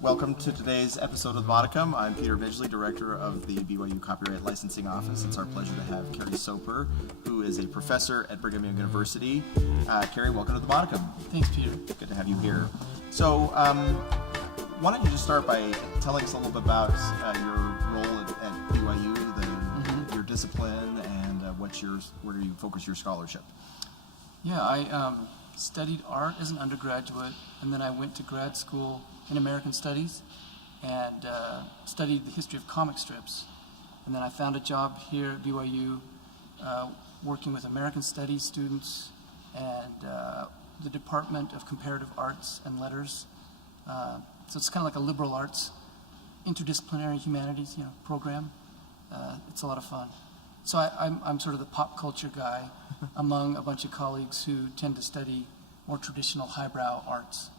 Welcome to today's episode of Modicum. I'm Peter Midgley, Director of the BYU Copyright Licensing Office. It's our pleasure to have Kerry Soper, who is a professor at Brigham Young University. Kerry, welcome to the Modicum. Thanks, Peter. Good to have you here. So, why don't you just start by telling us a little bit about your role at BYU, your discipline, and where do you focus your scholarship? Yeah, I studied art as an undergraduate, and then I went to grad school in American Studies and studied the history of comic strips. And then I found a job here at BYU working with American Studies students and the Department of Comparative Arts and Letters. So it's kind of like a liberal arts, interdisciplinary humanities, program. It's a lot of fun. So I'm sort of the pop culture guy among a bunch of colleagues who tend to study more traditional highbrow arts.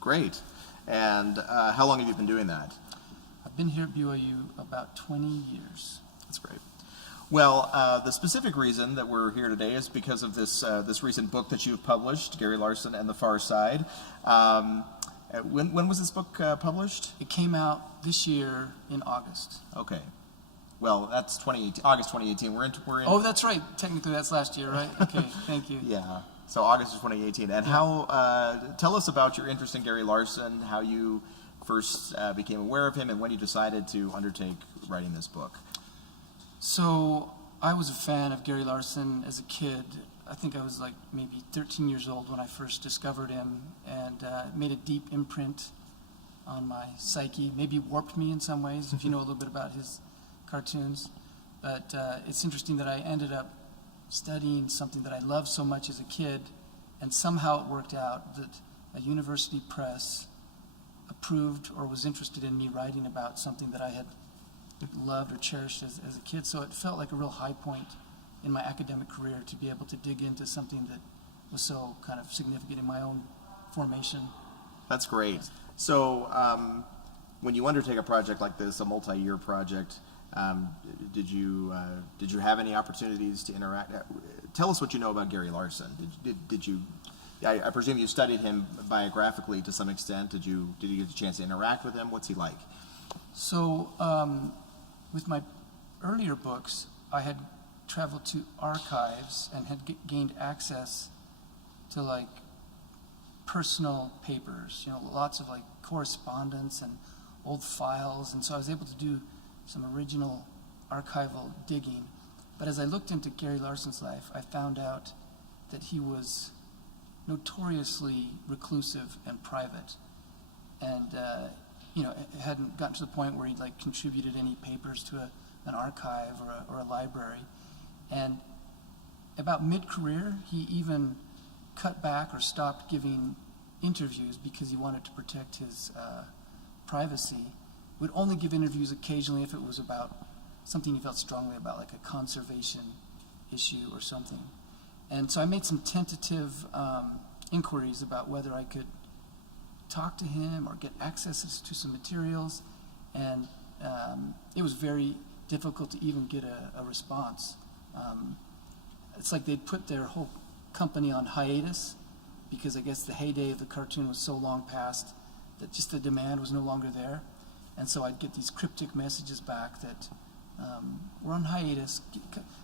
Great. And how long have you been doing that? I've been here at BYU about 20 years. That's great. Well, the specific reason that we're here today is because of this recent book that you've published, Gary Larson and the Far Side. When was this book published? It came out this year in August. Okay. Well, that's 2018, August 2018. We're in. Oh, that's right. Technically, that's last year, right? Okay, thank you. Yeah. So August of 2018. And tell us about your interest in Gary Larson, how you first became aware of him, and when you decided to undertake writing this book. So I was a fan of Gary Larson as a kid. I think I was like maybe 13 years old when I first discovered him, and it made a deep imprint on my psyche, maybe warped me in some ways, if you know a little bit about his cartoons. But it's interesting that I ended up studying something that I loved so much as a kid, and somehow it worked out that a university press approved or was interested in me writing about something that I had loved or cherished as a kid. So it felt like a real high point in my academic career to be able to dig into something that was so kind of significant in my own formation. That's great. So when you undertake a project like this, a multi-year project, did you have any opportunities to interact? Tell us what you know about Gary Larson. Did you? I presume you studied him biographically to some extent. Did you get a chance to interact with him? What's he like? So with my earlier books, I had traveled to archives and had gained access to like personal papers. Lots of like correspondence and old files, and so I was able to do some original archival digging. But as I looked into Gary Larson's life, I found out that he was notoriously reclusive and private, and hadn't gotten to the point where he'd like contributed any papers to an archive or a library. And about mid-career, he even cut back or stopped giving interviews because he wanted to protect his privacy. Would only give interviews occasionally if it was about something he felt strongly about, like a conservation issue or something. And so I made some tentative inquiries about whether I could talk to him or get access to some materials, and it was very difficult to even get a response. It's like they'd put their whole company on hiatus because I guess the heyday of the cartoon was so long past that just the demand was no longer there. And so I'd get these cryptic messages back that we're on hiatus,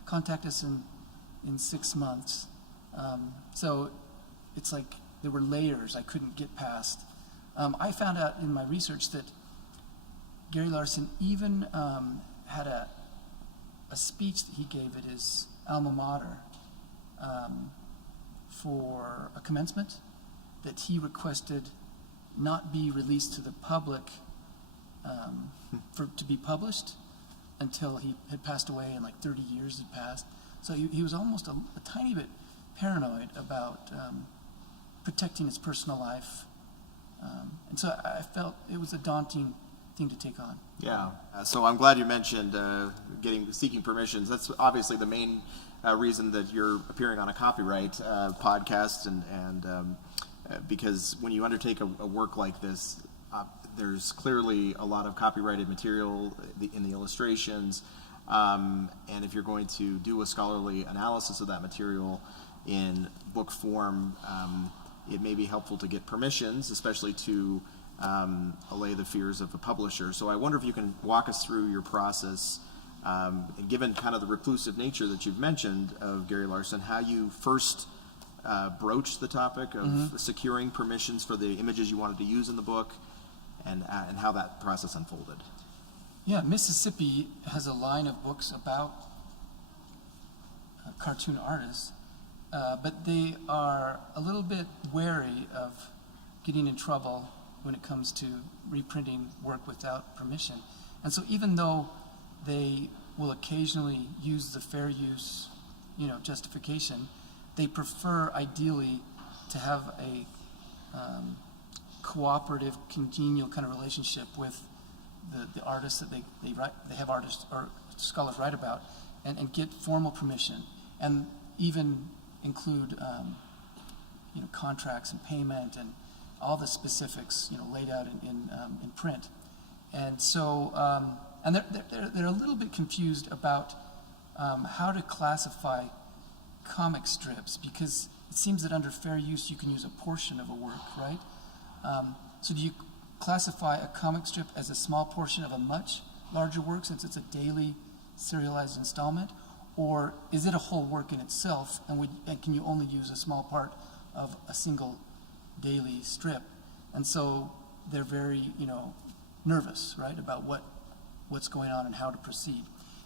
contact us in 6 months. So it's like there were layers I couldn't get past. I found out in my research that Gary Larson even had a speech that he gave at his alma mater for a commencement that he requested not be released to the public to be published until he had passed away and like 30 years had passed. So he was almost a tiny bit paranoid about protecting his personal life. And so I felt it was a daunting thing to take on. Yeah. So I'm glad you mentioned seeking permissions. That's obviously the main reason that you're appearing on a copyright podcast, and because when you undertake a work like this, there's clearly a lot of copyrighted material in the illustrations, and if you're going to do a scholarly analysis of that material in book form, it may be helpful to get permissions, especially to allay the fears of a publisher. So I wonder if you can walk us through your process, and given kind of the reclusive nature that you've mentioned of Gary Larson, how you first broached the topic of securing permissions for the images you wanted to use in the book, and how that process unfolded. Yeah, Mississippi has a line of books about cartoon artists, but they are a little bit wary of getting in trouble when it comes to reprinting work without permission. And so even though they will occasionally use the fair use, justification, they prefer ideally to have a cooperative, congenial kind of relationship with the artists that they have artists or scholars write about, and get formal permission, and even include contracts and payment and all the specifics laid out in print. And so and they're a little bit confused about how to classify comic strips, because it seems that under fair use you can use a portion of a work, right? So do you classify a comic strip as a small portion of a much larger work since it's a daily serialized installment, or is it a whole work in itself, and can you only use a small part of a single daily strip? And so they're very nervous, right, about what's going on and how to proceed.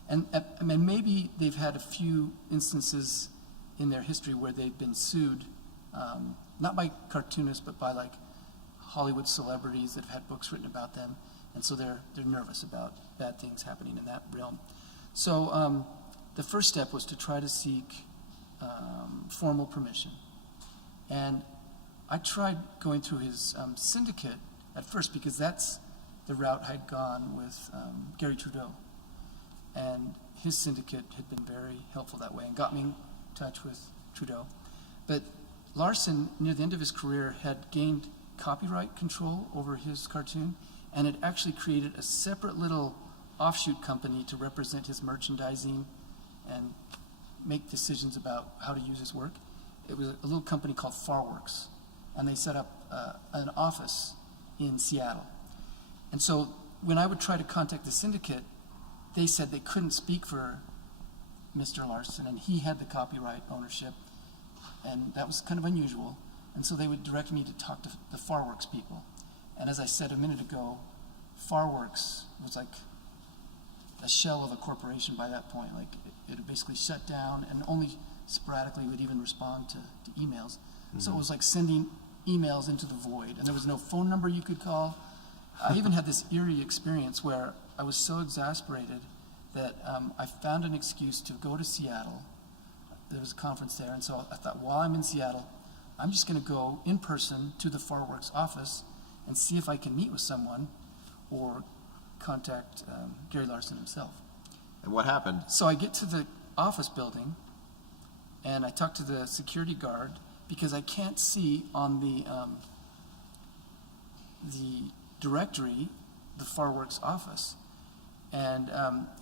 And maybe they've had a few instances in their history where they've been sued, not by cartoonists, but by like Hollywood celebrities that have had books written about them, and so they're nervous about bad things happening in that realm. So the first step was to try to seek formal permission, and I tried going through his syndicate at first, because that's the route I'd gone with Gary Trudeau, and his syndicate had been very helpful that way and got me in touch with Trudeau. But Larson, near the end of his career, had gained copyright control over his cartoon, and had actually created a separate little offshoot company to represent his merchandising and make decisions about how to use his work. It was a little company called Farworks, and they set up an office in Seattle. And so when I would try to contact the syndicate, they said they couldn't speak for Mr. Larson, and he had the copyright ownership, and that was kind of unusual. And so they would direct me to talk to the Farworks people. And as I said a minute ago, Farworks was like a shell of a corporation by that point. Like it had basically shut down, and only sporadically would even respond to emails. Mm-hmm. So it was like sending emails into the void, and there was no phone number you could call. I even had this eerie experience where I was so exasperated that I found an excuse to go to Seattle. There was a conference there, and so I thought, while I'm in Seattle, I'm just going to go in person to the Farworks office and see if I can meet with someone or contact Gary Larson himself. And what happened? So I get to the office building, and I talk to the security guard, because I can't see on the directory the Farworks office. And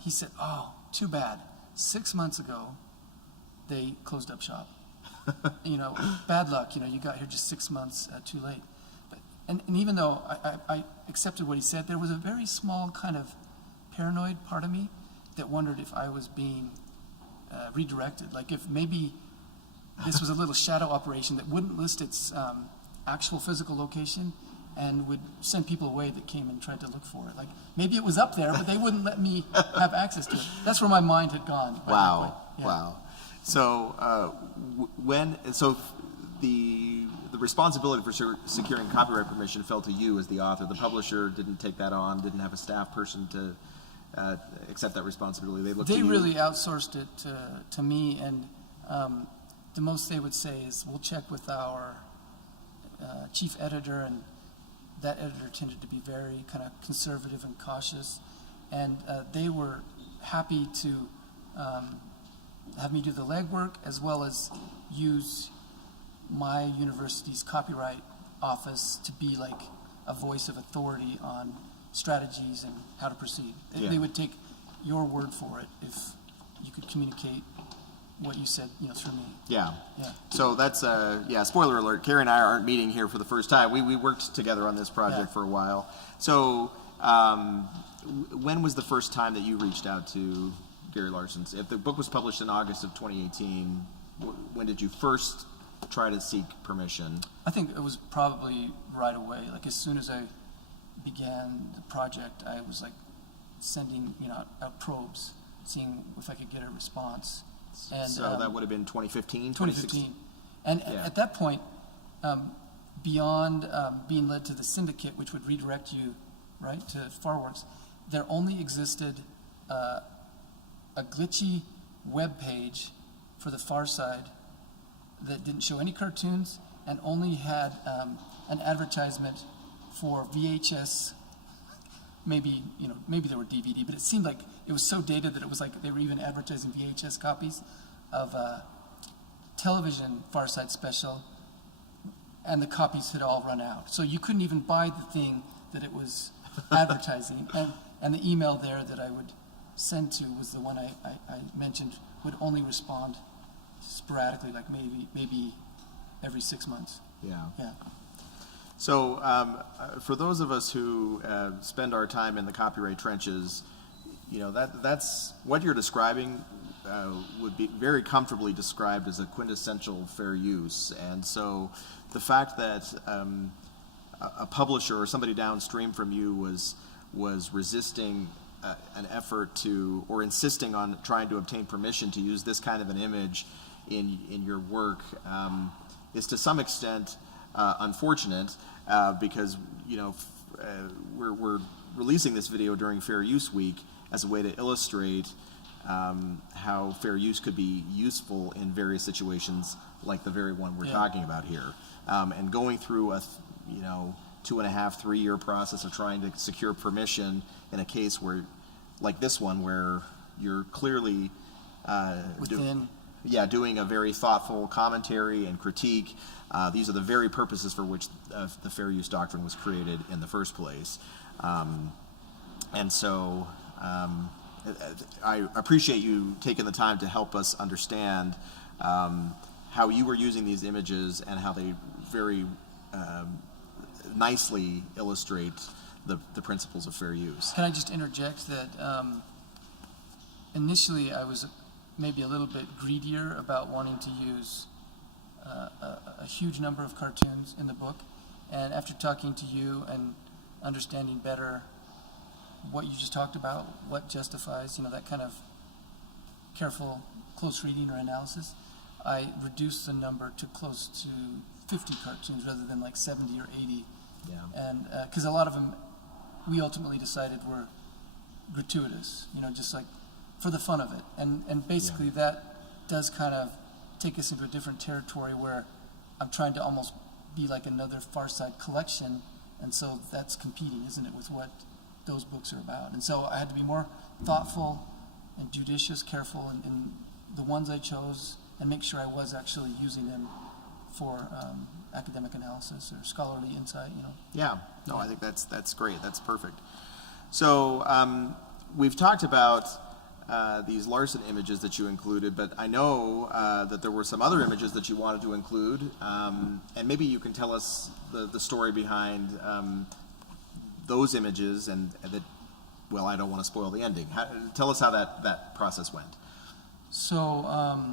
he said, "Oh, too bad. 6 months ago, they closed up shop. Bad luck. You got here just 6 months too late." But and even though I accepted what he said, there was a very small kind of paranoid part of me that wondered if I was being redirected. Like if maybe this was a little shadow operation that wouldn't list its actual physical location, and would send people away that came and tried to look for it. Like maybe it was up there, but they wouldn't let me have access to it. That's where my mind had gone. Wow! Yeah. Wow! So the responsibility for securing copyright permission fell to you as the author. The publisher didn't take that on. Didn't have a staff person to accept that responsibility. They looked. They to you. really outsourced it to me, and the most they would say is, "We'll check with our chief editor," and that editor tended to be very kind of conservative and cautious, and they were happy to have me do the legwork, as well as use my university's copyright office to be like a voice of authority on strategies and how to proceed. Yeah. They would take your word for it if you could communicate what you said, through me. Yeah. Yeah. So that's spoiler alert. Kerry and I aren't meeting here for the first time. We worked together on this project for a while. So when was the first time that you reached out to Gary Larson? If the book was published in August of 2018, when did you first try to seek permission? I think it was probably right away. Like as soon as I began the project, I was like sending out probes, seeing if I could get a response. And so that would have been 2015, 2015. And at that point, beyond being led to the syndicate, which would redirect you right to Farworks, there only existed a glitchy web page for the Far Side that didn't show any cartoons and only had an advertisement for VHS. Maybe there were DVD, but it seemed like it was so dated that it was like they were even advertising VHS copies of a television Far Side special, and the copies had all run out. So you couldn't even buy the thing that it was advertising. And the email there that I would send to was the one I mentioned, would only respond sporadically, like maybe every 6 months. Yeah. Yeah. So for those of us who spend our time in the copyright trenches, that's what you're describing would be very comfortably described as a quintessential fair use. And so the fact that a publisher or somebody downstream from you was resisting an effort to, or insisting on trying to obtain permission to use this kind of an image in your work is to some extent unfortunate, because we're releasing this video during Fair Use Week as a way to illustrate how fair use could be useful in various situations like the very one we're talking about here, and going through a 2.5, 3 year process of trying to secure permission in a case where, like this one, where you're clearly doing a very thoughtful commentary and critique. These are the very purposes for which the fair use doctrine was created in the first place. And so I appreciate you taking the time to help us understand how you were using these images and how they very nicely illustrate the principles of fair use. Can I just interject that initially I was maybe a little bit greedier about wanting to use a huge number of cartoons in the book, and after talking to you and understanding better what you just talked about, what justifies that kind of careful, close reading or analysis, I reduced the number to close to 50 cartoons rather than like 70 or 80. Yeah. And because a lot of them we ultimately decided were gratuitous, just like for the fun of it. And basically that does kind of take us into a different territory where I'm trying to almost be like another Far Side collection, and so that's competing, isn't it, with what those books are about. And so I had to be more thoughtful and judicious, careful in the ones I chose, and make sure I was actually using them for academic analysis or scholarly insight. Yeah, no, I think that's great. That's perfect. So we've talked about these Larson images that you included, but I know that there were some other images that you wanted to include, and maybe you can tell us the story behind those images, and that, well, I don't want to spoil the ending. Tell us how that process went. So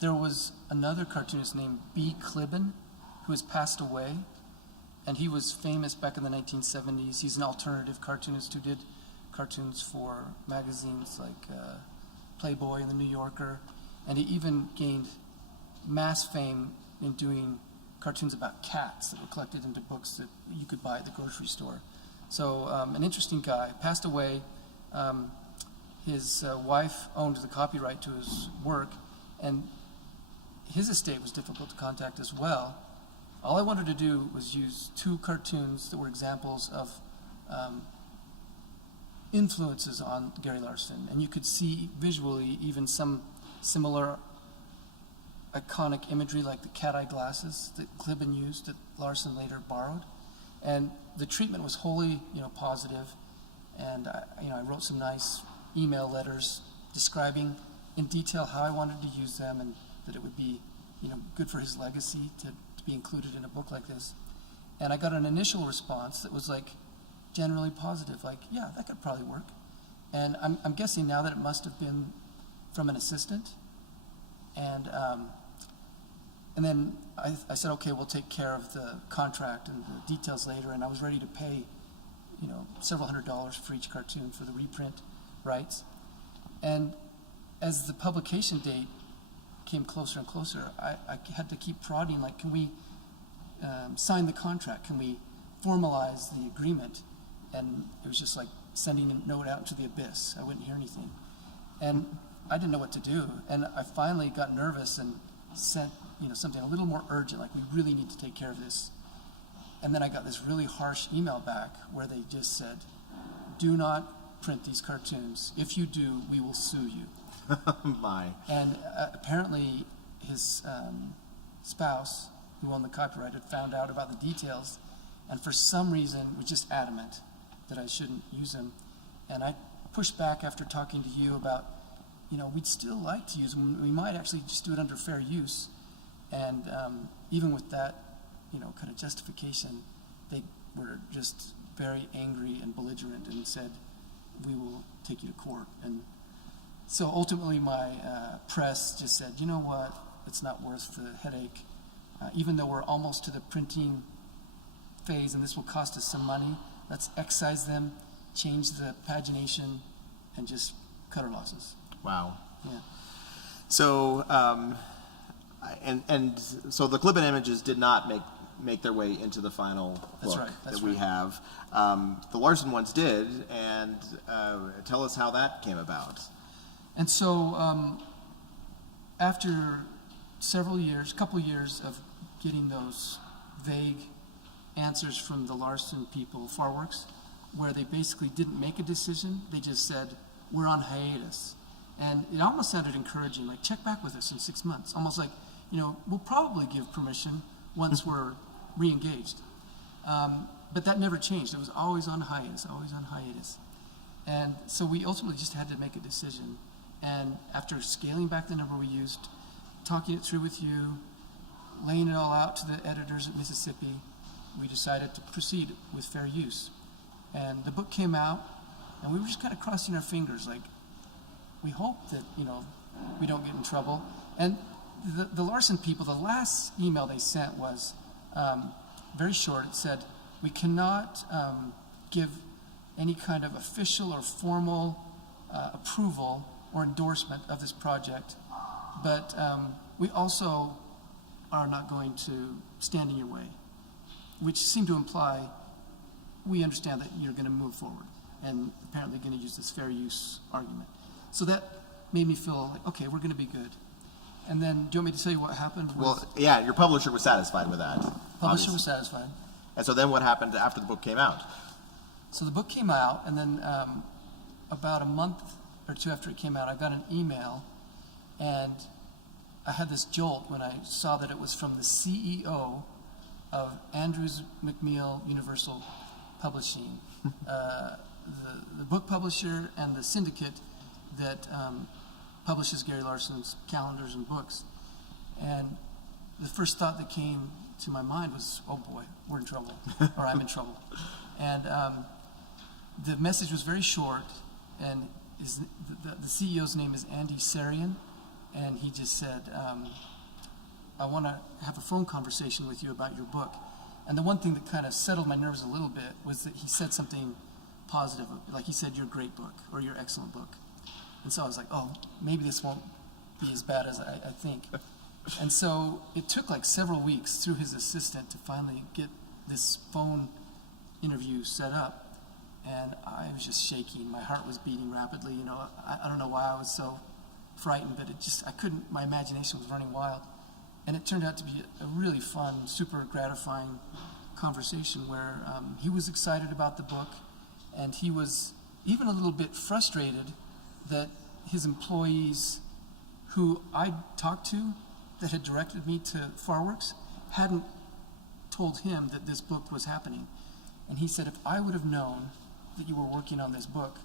there was another cartoonist named B. Clibben who has passed away, and he was famous back in the 1970s. He's an alternative cartoonist who did cartoons for magazines like Playboy and The New Yorker, and he even gained mass fame in doing cartoons about cats that were collected into books that you could buy at the grocery store. So an interesting guy, passed away. His wife owned the copyright to his work, and his estate was difficult to contact as well. All I wanted to do was use 2 cartoons that were examples of influences on Gary Larson, and you could see visually even some similar iconic imagery like the cat-eye glasses that Clibben used that Larson later borrowed. And the treatment was wholly positive, and I wrote some nice email letters describing in detail how I wanted to use them and that it would be, good for his legacy to be included in a book like this. And I got an initial response that was like generally positive, like, yeah, that could probably work. And I'm guessing now that it must have been from an assistant. And then I said, okay, we'll take care of the contract and the details later. And I was ready to pay, several $100s for each cartoon for the reprint rights. And as the publication date came closer and closer, I had to keep prodding, like, can we sign the contract? Can we formalize the agreement? And it was just like sending a note out into the abyss. I wouldn't hear anything. And I didn't know what to do. And I finally got nervous and sent, something a little more urgent, like, we really need to take care of this. And then I got this really harsh email back where they just said, do not print these cartoons. If you do, we will sue you. My. And apparently his spouse, who owned the copyright, had found out about the details, and for some reason was just adamant that I shouldn't use them. And I pushed back after talking to you about, we'd still like to use them. We might actually just do it under fair use. And even with that, kind of justification, they were just very angry and belligerent and said, we will take you to court. And so ultimately my press just said, you know what, it's not worth the headache. Even though we're almost to the printing phase and this will cost us some money, let's excise them, change the pagination, and just cut our losses. Wow. Yeah. So, and so the clip and images did not make their way into the final book that we have. The Larson ones did, and tell us how that came about. And so after couple years of getting those vague answers from the Larson people, Farworks, where they basically didn't make a decision, they just said, we're on hiatus. And it almost sounded encouraging, like, check back with us in 6 months. Almost like, we'll probably give permission once we're re-engaged. But that never changed. It was always on hiatus, always on hiatus. And so we ultimately just had to make a decision. And after scaling back the number we used, talking it through with you, laying it all out to the editors at Mississippi, we decided to proceed with fair use. And the book came out, and we were just kind of crossing our fingers, like, we hope that, we don't get in trouble. And the Larson people, the last email they sent was very short. It said, we cannot give any kind of official or formal approval or endorsement of this project, but we also are not going to stand in your way, which seemed to imply we understand that you're going to move forward and apparently going to use this fair use argument. So that made me feel like, okay, we're going to be good. And then, do you want me to tell you what happened? Well, yeah, your publisher was satisfied with that. Publisher was satisfied. And so then what happened after the book came out? So the book came out, and then about a month or two after it came out, I got an email, and I had this jolt when I saw that it was from the CEO of Andrews McMeel Universal Publishing, the book publisher and the syndicate that publishes Gary Larson's calendars and books. And the first thought that came to my mind was, oh boy, we're in trouble, or I'm in trouble. And the message was very short, and the CEO's name is Andy Sarian, and he just said, I want to have a phone conversation with you about your book. And the one thing that kind of settled my nerves a little bit was that he said something positive, like he said, your great book, or your excellent book. And so I was like, oh, maybe this won't be as bad as I think. And so it took like several weeks through his assistant to finally get this phone interview set up. And I was just shaking. My heart was beating rapidly. I don't know why I was so frightened, but I couldn't, my imagination was running wild. And it turned out to be a really fun, super gratifying conversation where he was excited about the book, and he was even a little bit frustrated that his employees who I'd talked to that had directed me to Farworks hadn't told him that this book was happening. And he said, if I would have known that you were working on this book,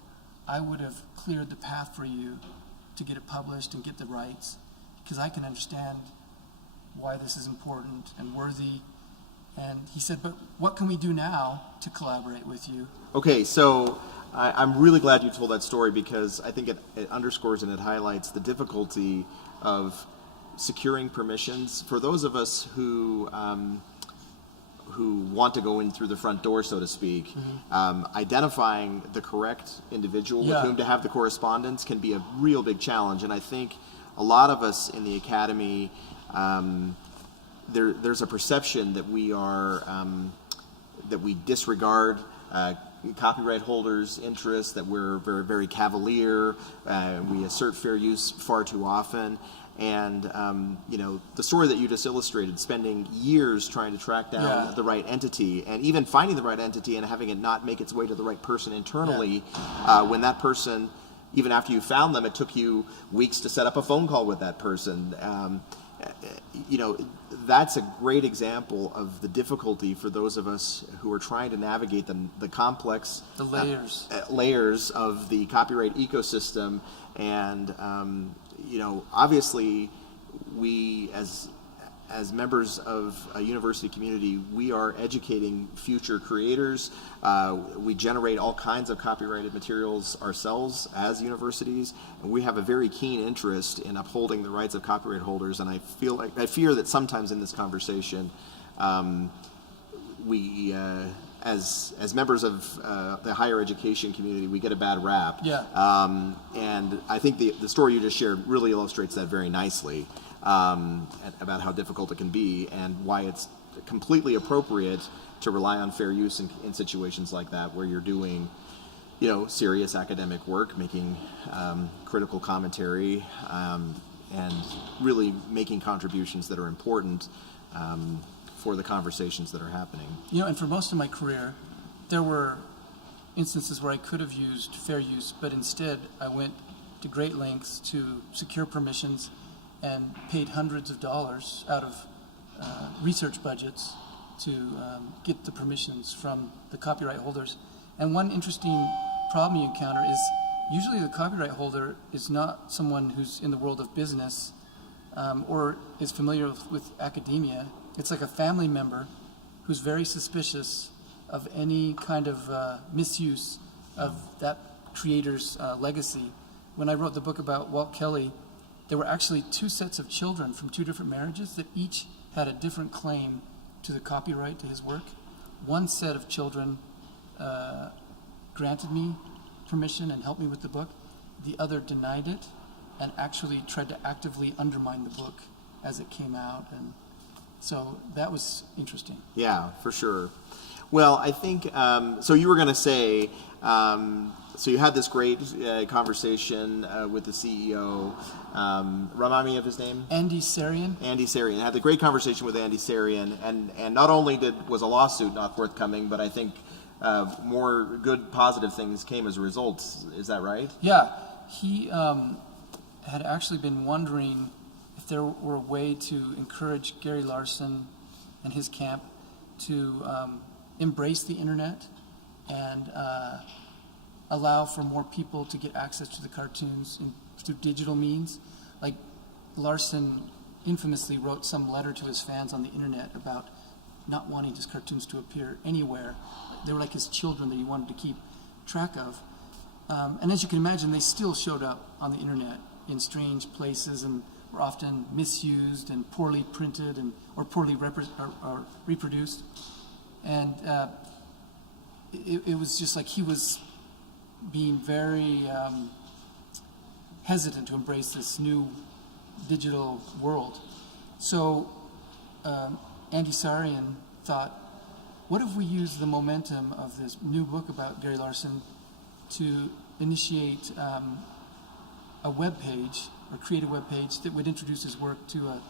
I would have cleared the path for you to get it published and get the rights, because I can understand why this is important and worthy. And he said, but what can we do now to collaborate with you? Okay, so I'm really glad you told that story, because I think it underscores and it highlights the difficulty of securing permissions for those of us who want to go in through the front door, so to speak. Identifying the correct individual with whom to have the correspondence can be a real big challenge. And I think a lot of us in the academy, there's a perception that we are that we disregard copyright holders' interests, that we're very, very cavalier, we assert fair use far too often. And the story that you just illustrated, spending years trying to track down the right entity, and even finding the right entity and having it not make its way to the right person internally, when that person, even after you found them, it took you weeks to set up a phone call with that person. That's a great example of the difficulty for those of us who are trying to navigate the complex layers of the copyright ecosystem. And obviously, we as members of a university community, we are educating future creators. We generate all kinds of copyrighted materials ourselves as universities, and we have a very keen interest in upholding the rights of copyright holders. And I fear that sometimes in this conversation, we as members of the higher education community, we get a bad rap. And I think the story you just shared really illustrates that very nicely, about how difficult it can be and why it's completely appropriate to rely on fair use in situations like that, where you're doing serious academic work, making critical commentary, and really making contributions that are important for the conversations that are happening. And for most of my career, there were instances where I could have used fair use, but instead I went to great lengths to secure permissions and paid hundreds of dollars out of research budgets to get the permissions from the copyright holders. And one interesting problem you encounter is usually the copyright holder is not someone who's in the world of business or is familiar with academia. It's like a family member who's very suspicious of any kind of misuse of that creator's legacy. When I wrote the book about Walt Kelly, there were actually two sets of children from two different marriages that each had a different claim to the copyright to his work. One set of children granted me permission and helped me with the book. The other denied it and actually tried to actively undermine the book as it came out. And so that was interesting. Yeah, for sure. Well, I think, so you were going to say, so you had this great conversation with the CEO. Remind me of his name? Andy Sarian. Andy Sarian. Had the great conversation with Andy Sarian, and not only was a lawsuit not forthcoming, but I think more good, positive things came as a result. Is that right? Yeah. He had actually been wondering if there were a way to encourage Gary Larson and his camp to embrace the internet and allow for more people to get access to the cartoons through digital means. Like Larson infamously wrote some letter to his fans on the internet about not wanting his cartoons to appear anywhere. They were like his children that he wanted to keep track of. And as you can imagine, they still showed up on the internet in strange places and were often misused and poorly printed or poorly reproduced. And it was just like he was being very hesitant to embrace this new digital world. So Andy Sarian thought, what if we use the momentum of this new book about Gary Larson to initiate a web page or create a web page that would introduce his work to a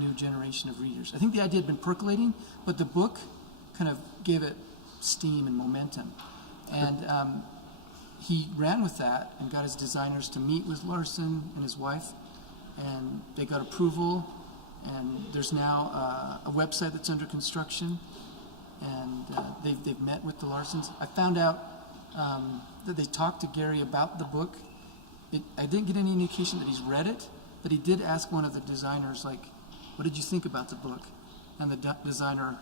new generation of readers? I think the idea had been percolating, but the book kind of gave it steam and momentum. And he ran with that and got his designers to meet with Larson and his wife, and they got approval, and there's now a website that's under construction, and they've met with the Larsons. I found out that they talked to Gary about the book I didn't get any indication that he's read it, but he did ask one of the designers, like, what did you think about the book? And the designer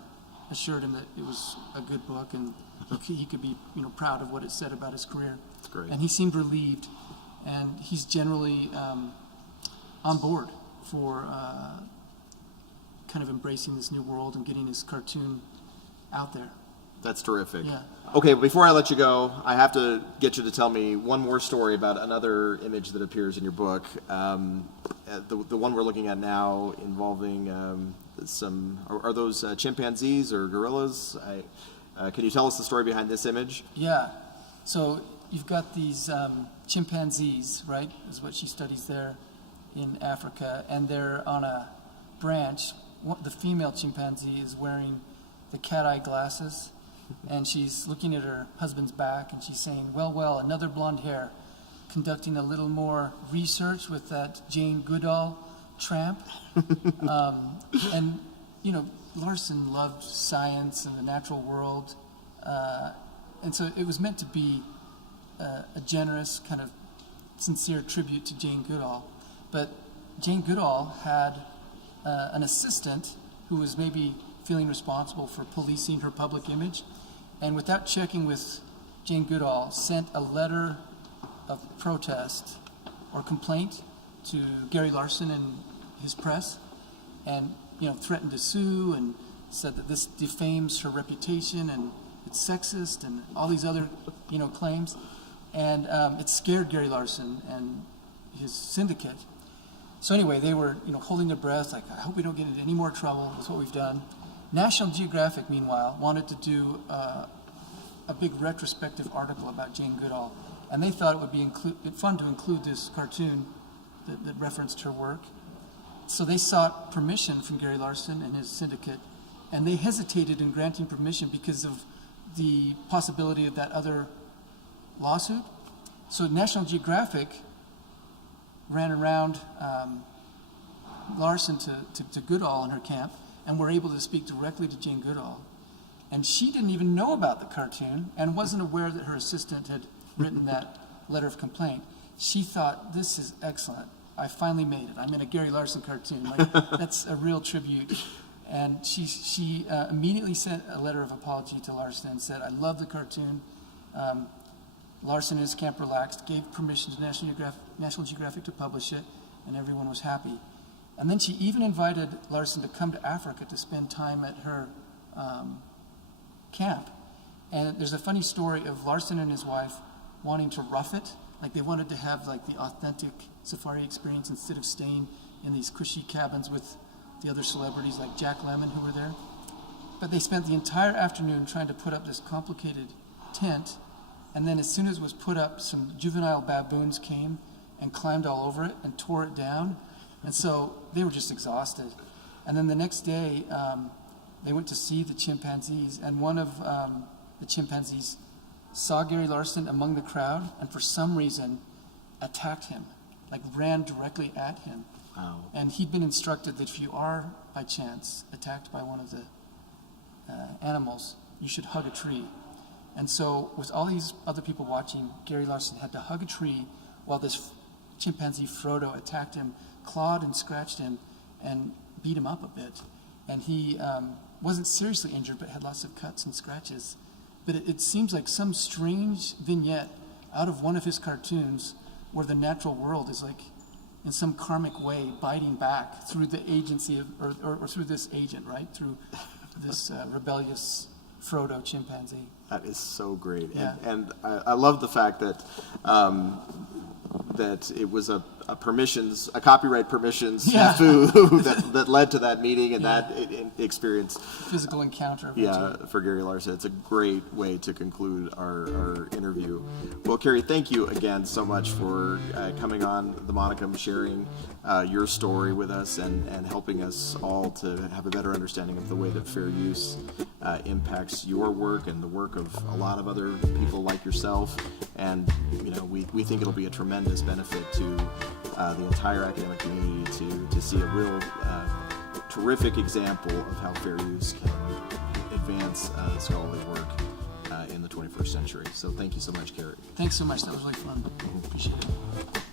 assured him that it was a good book and he could be, proud of what it said about his career. That's great. And he seemed relieved, and he's generally on board for kind of embracing this new world and getting his cartoon out there. That's terrific. Yeah. Okay, before I let you go, I have to get you to tell me one more story about another image that appears in your book. The one we're looking at now involving are those chimpanzees or gorillas? Can you tell us the story behind this image? Yeah. So you've got these chimpanzees, right, is what she studies there in Africa, and they're on a branch. The female chimpanzee is wearing the cat-eye glasses, and she's looking at her husband's back, and she's saying, well, another blonde hair, conducting a little more research with that Jane Goodall tramp. And, Larson loved science and the natural world, and so it was meant to be a generous, kind of sincere tribute to Jane Goodall. But Jane Goodall had an assistant who was maybe feeling responsible for policing her public image, and without checking with Jane Goodall, sent a letter of protest or complaint to Gary Larson and his press, and threatened to sue and said that this defames her reputation and it's sexist and all these other claims, and it scared Gary Larson and his syndicate. So anyway, they were holding their breath, like, I hope we don't get into any more trouble with what we've done. National Geographic, meanwhile, wanted to do a big retrospective article about Jane Goodall, and they thought it would be fun to include this cartoon that referenced her work. So they sought permission from Gary Larson and his syndicate, and they hesitated in granting permission because of the possibility of that other lawsuit. So National Geographic ran around Larson to Goodall in her camp, and were able to speak directly to Jane Goodall. And she didn't even know about the cartoon and wasn't aware that her assistant had written that letter of complaint. She thought, this is excellent. I finally made it. I'm in a Gary Larson cartoon. Like, that's a real tribute. And she immediately sent a letter of apology to Larson and said, I love the cartoon. Larson and his camp relaxed, gave permission to National Geographic to publish it, and everyone was happy. And then she even invited Larson to come to Africa to spend time at her camp. And there's a funny story of Larson and his wife wanting to rough it. Like, they wanted to have like the authentic safari experience instead of staying in these cushy cabins with the other celebrities like Jack Lemmon who were there. But they spent the entire afternoon trying to put up this complicated tent, and then as soon as it was put up, some juvenile baboons came and climbed all over it and tore it down. And so they were just exhausted. And then the next day, they went to see the chimpanzees, and one of the chimpanzees saw Gary Larson among the crowd, and for some reason attacked him, like ran directly at him. Wow. And he'd been instructed that if you are, by chance, attacked by one of the animals, you should hug a tree. And so with all these other people watching, Gary Larson had to hug a tree while this chimpanzee Frodo attacked him, clawed and scratched him, and beat him up a bit. And he wasn't seriously injured, but had lots of cuts and scratches. But it seems like some strange vignette out of one of his cartoons where the natural world is like, in some karmic way, biting back through the agency of, or through this agent, right? Through this rebellious Frodo chimpanzee. That is so great. Yeah. And I love the fact that that it was a copyright permissions snafu that led to that meeting and that experience. Physical encounter. For Gary Larson. It's a great way to conclude our interview. Well, Kerry, thank you again so much for coming on the Modicum, sharing your story with us and helping us all to have a better understanding of the way that fair use impacts your work and the work of a lot of other people like yourself. And we think it'll be a tremendous benefit to the entire academic community to see a real terrific example of how fair use can advance scholarly work in the 21st century. So thank you so much, Kerry. Thanks so much. That was really fun. Appreciate it.